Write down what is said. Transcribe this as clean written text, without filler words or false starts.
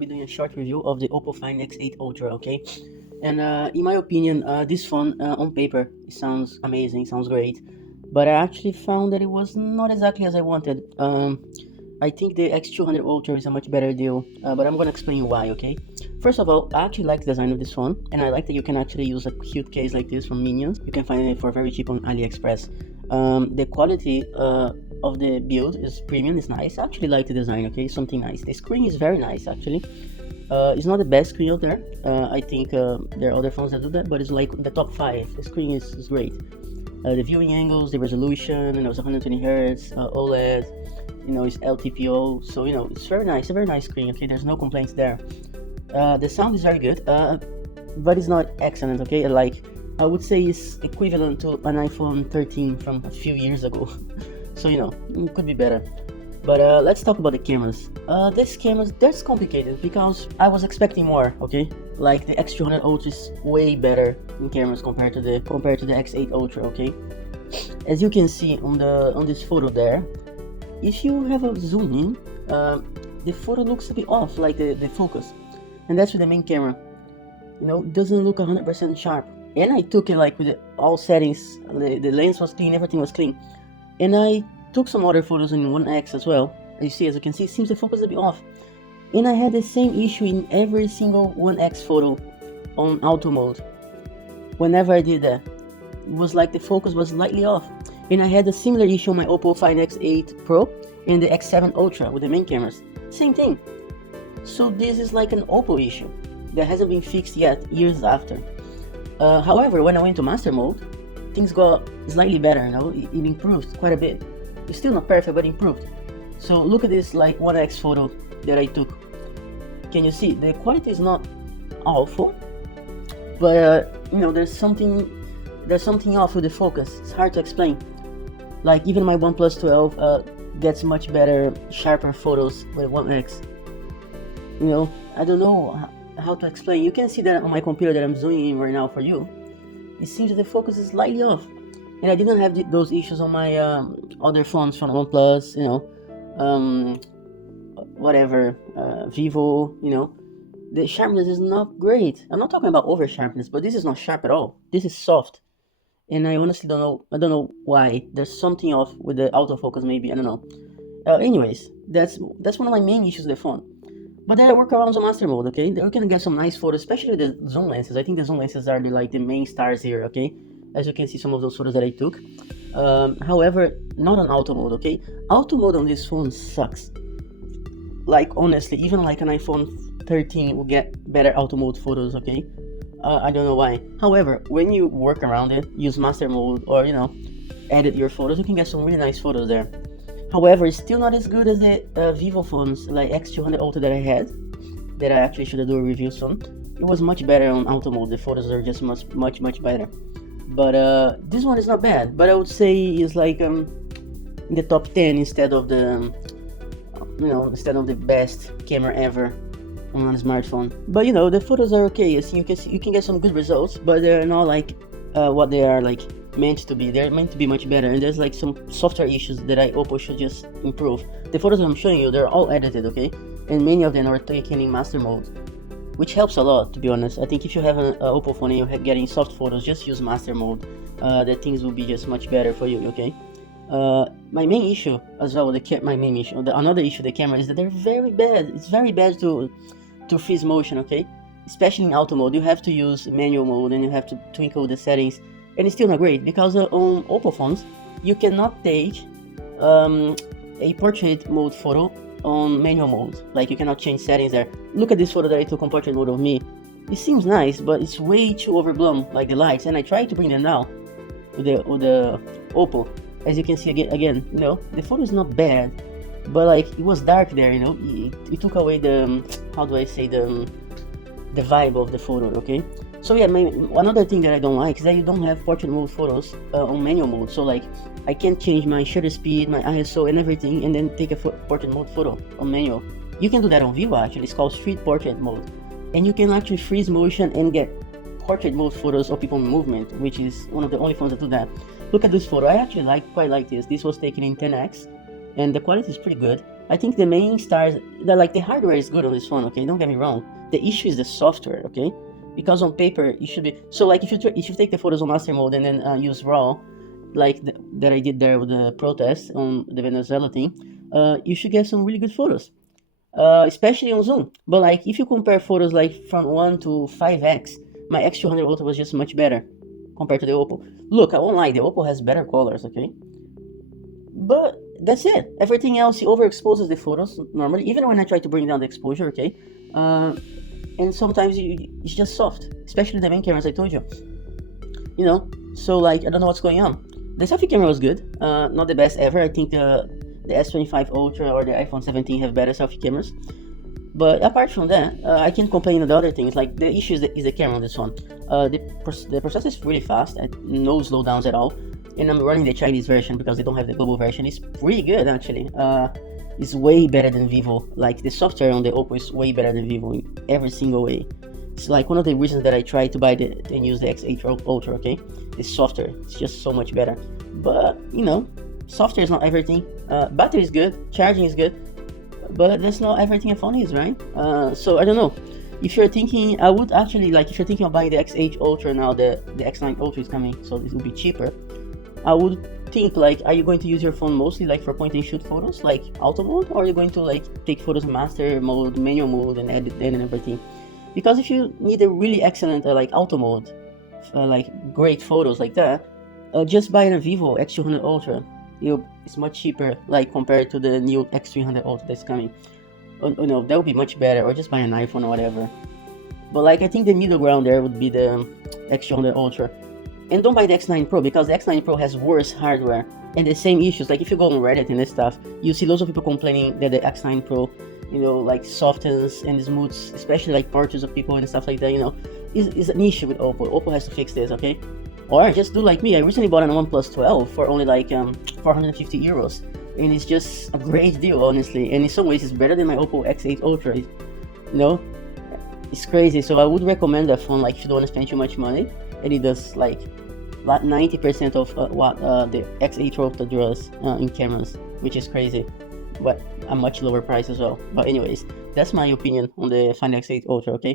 be doing a short review of the Oppo Find X8 Ultra, okay? And in my opinion, this phone on paper it sounds amazing, sounds great, but I actually found that it was not exactly as I wanted. I think the X200 Ultra is a much better deal, but I'm gonna explain why, okay? First of all, I actually like the design of this phone, and I like that you can actually use a cute case like this from Minions. You can find it for very cheap on AliExpress. The quality of the build is premium, it's nice. I actually like the design, okay? Something nice. The screen is very nice, actually. It's not the best screen out there. I think there are other phones that do that, but it's like the top 5. The screen is great. The viewing angles, the resolution, it's 120 Hz, OLED, it's LTPO, so it's very nice, a very nice screen, okay? There's no complaints there. The sound is very good, but it's not excellent, okay? Like, I would say it's equivalent to an iPhone 13 from a few years ago. So, it could be better. But let's talk about the cameras. This cameras, that's complicated because I was expecting more, okay? Like the X200 Ultra is way better in cameras compared to the X8 Ultra, okay? As you can see on this photo there, if you have a zoom in, the photo looks a bit off, like the focus. And that's with the main camera. It doesn't look 100% sharp. And I took it like with all settings, the lens was clean, everything was clean. And I took some other photos in 1x as well. As you can see, it seems the focus a bit off. And I had the same issue in every single 1x photo on auto mode. Whenever I did that, it was like the focus was slightly off. And I had a similar issue on my Oppo Find X8 Pro and the X7 Ultra with the main cameras. Same thing. So this is like an Oppo issue that hasn't been fixed yet, years after. However, when I went to master mode, things got slightly better, it improved quite a bit. It's still not perfect, but improved. So look at this like 1x photo that I took. Can you see? The quality is not awful, but there's something off with the focus. It's hard to explain. Like even my OnePlus 12 gets much better, sharper photos with 1x. I don't know how to explain. You can see that on my computer that I'm zooming in right now for you. It seems that the focus is slightly off. And I didn't have those issues on my other phones from OnePlus, whatever, Vivo, The sharpness is not great. I'm not talking about over sharpness, but this is not sharp at all. This is soft. And I honestly don't know. I don't know why. There's something off with the autofocus, maybe. I don't know. Anyways, that's one of my main issues with the phone. But there are workarounds on master mode, okay? We can get some nice photos, especially the zoom lenses. I think the zoom lenses are the main stars here, okay? As you can see, some of those photos that I took. However, not on auto mode, okay? Auto mode on this phone sucks. Like, honestly, even like an iPhone 13 will get better auto mode photos, okay? I don't know why. However, when you work around it, use master mode or, edit your photos, you can get some really nice photos there. However, it's still not as good as the Vivo phones, like X200 Ultra that I had, that I actually should do a review soon. It was much better on auto mode. The photos are just much better. But this one is not bad, but I would say it's like in the top 10 instead of the best camera ever on a smartphone. But the photos are okay. You can get some good results, but they're not like what they are like meant to be. They're meant to be much better, and there's like some software issues that Oppo should just improve. The photos that I'm showing you, they're all edited, okay, and many of them are taken in master mode, which helps a lot, to be honest. I think if you have an Oppo phone and you're getting soft photos, just use master mode. That things will be just much better for you, okay? My main issue as well, another issue with the camera is that they're very bad. It's very bad to freeze motion, okay? Especially in auto mode, you have to use manual mode and you have to twinkle the settings, and it's still not great because on Oppo phones, you cannot take a portrait mode photo on manual mode. Like, you cannot change settings there. Look at this photo that I took on portrait mode of me. It seems nice, but it's way too overblown, like the lights, and I tried to bring them down with the Oppo. As you can see again, the photo is not bad, but like it was dark there, it took away the, how do I say, the vibe of the photo, okay? So yeah, another thing that I don't like is that you don't have portrait mode photos on manual mode. So like, I can't change my shutter speed, my ISO and everything, and then take a portrait mode photo on manual. You can do that on Vivo actually. It's called street portrait mode, and you can actually freeze motion and get portrait mode photos of people in movement, which is one of the only phones that do that. Look at this photo. I actually quite like this. This was taken in 10x, and the quality is pretty good. I think the main stars, the hardware is good on this phone, okay? Don't get me wrong. The issue is the software, okay? Because on paper you should be so like if you take the photos on master mode and then use raw, like that I did there with the protest on the Venezuela thing, you should get some really good photos, especially on zoom. But like if you compare photos like from 1 to 5x, my X200 Ultra was just much better compared to the Oppo. Look, I won't lie, the Oppo has better colors, okay? But that's it. Everything else, he overexposes the photos normally, even when I try to bring down the exposure, okay? And sometimes it's just soft, especially the main cameras I told you. You know, so like I don't know what's going on. The selfie camera was good, not the best ever. I think the S25 Ultra or the iPhone 17 have better selfie cameras. But apart from that, I can't complain on the other things. Like the issue is the camera on this one. The processor is really fast, no slowdowns at all. And I'm running the Chinese version because they don't have the global version. It's pretty good actually. It's way better than Vivo. Like the software on the Oppo is way better than Vivo in every single way. It's like one of the reasons that I tried to buy and use the X8 Ultra, okay? The software, it's just so much better. But, you know, software is not everything. Battery is good, charging is good, but that's not everything a phone is, right? So, I don't know. If you're thinking, I would actually, like, if you're thinking of buying the X8 Ultra now, the X9 Ultra is coming, so this will be cheaper. I would think, like, are you going to use your phone mostly, like, for point and shoot photos, like, auto mode, or are you going to, like, take photos in master mode, manual mode, and edit and everything? Because if you need a really excellent, like, auto mode, like, great photos like that, just buy a Vivo X200 Ultra. It's much cheaper, like, compared to the new X300 Ultra that's coming. No, that would be much better, or just buy an iPhone or whatever. But, like, I think the middle ground there would be the X200 Ultra. And don't buy the X9 Pro, because the X9 Pro has worse hardware and the same issues. Like if you go on Reddit and this stuff, you see lots of people complaining that the X9 Pro, you know, like softens and smooths, especially like portraits of people and stuff like that, you know, is an issue with Oppo. Oppo has to fix this, okay? Or just do like me. I recently bought a OnePlus 12 for only like 450 euros. And it's just a great deal, honestly. And in some ways, it's better than my Oppo X8 Ultra. You know, it's crazy. So I would recommend that phone, like if you don't want to spend too much money. And it does like 90% of what the X8 Ultra does in cameras, which is crazy, but a much lower price as well. But anyways, that's my opinion on the Find X8 Ultra, okay?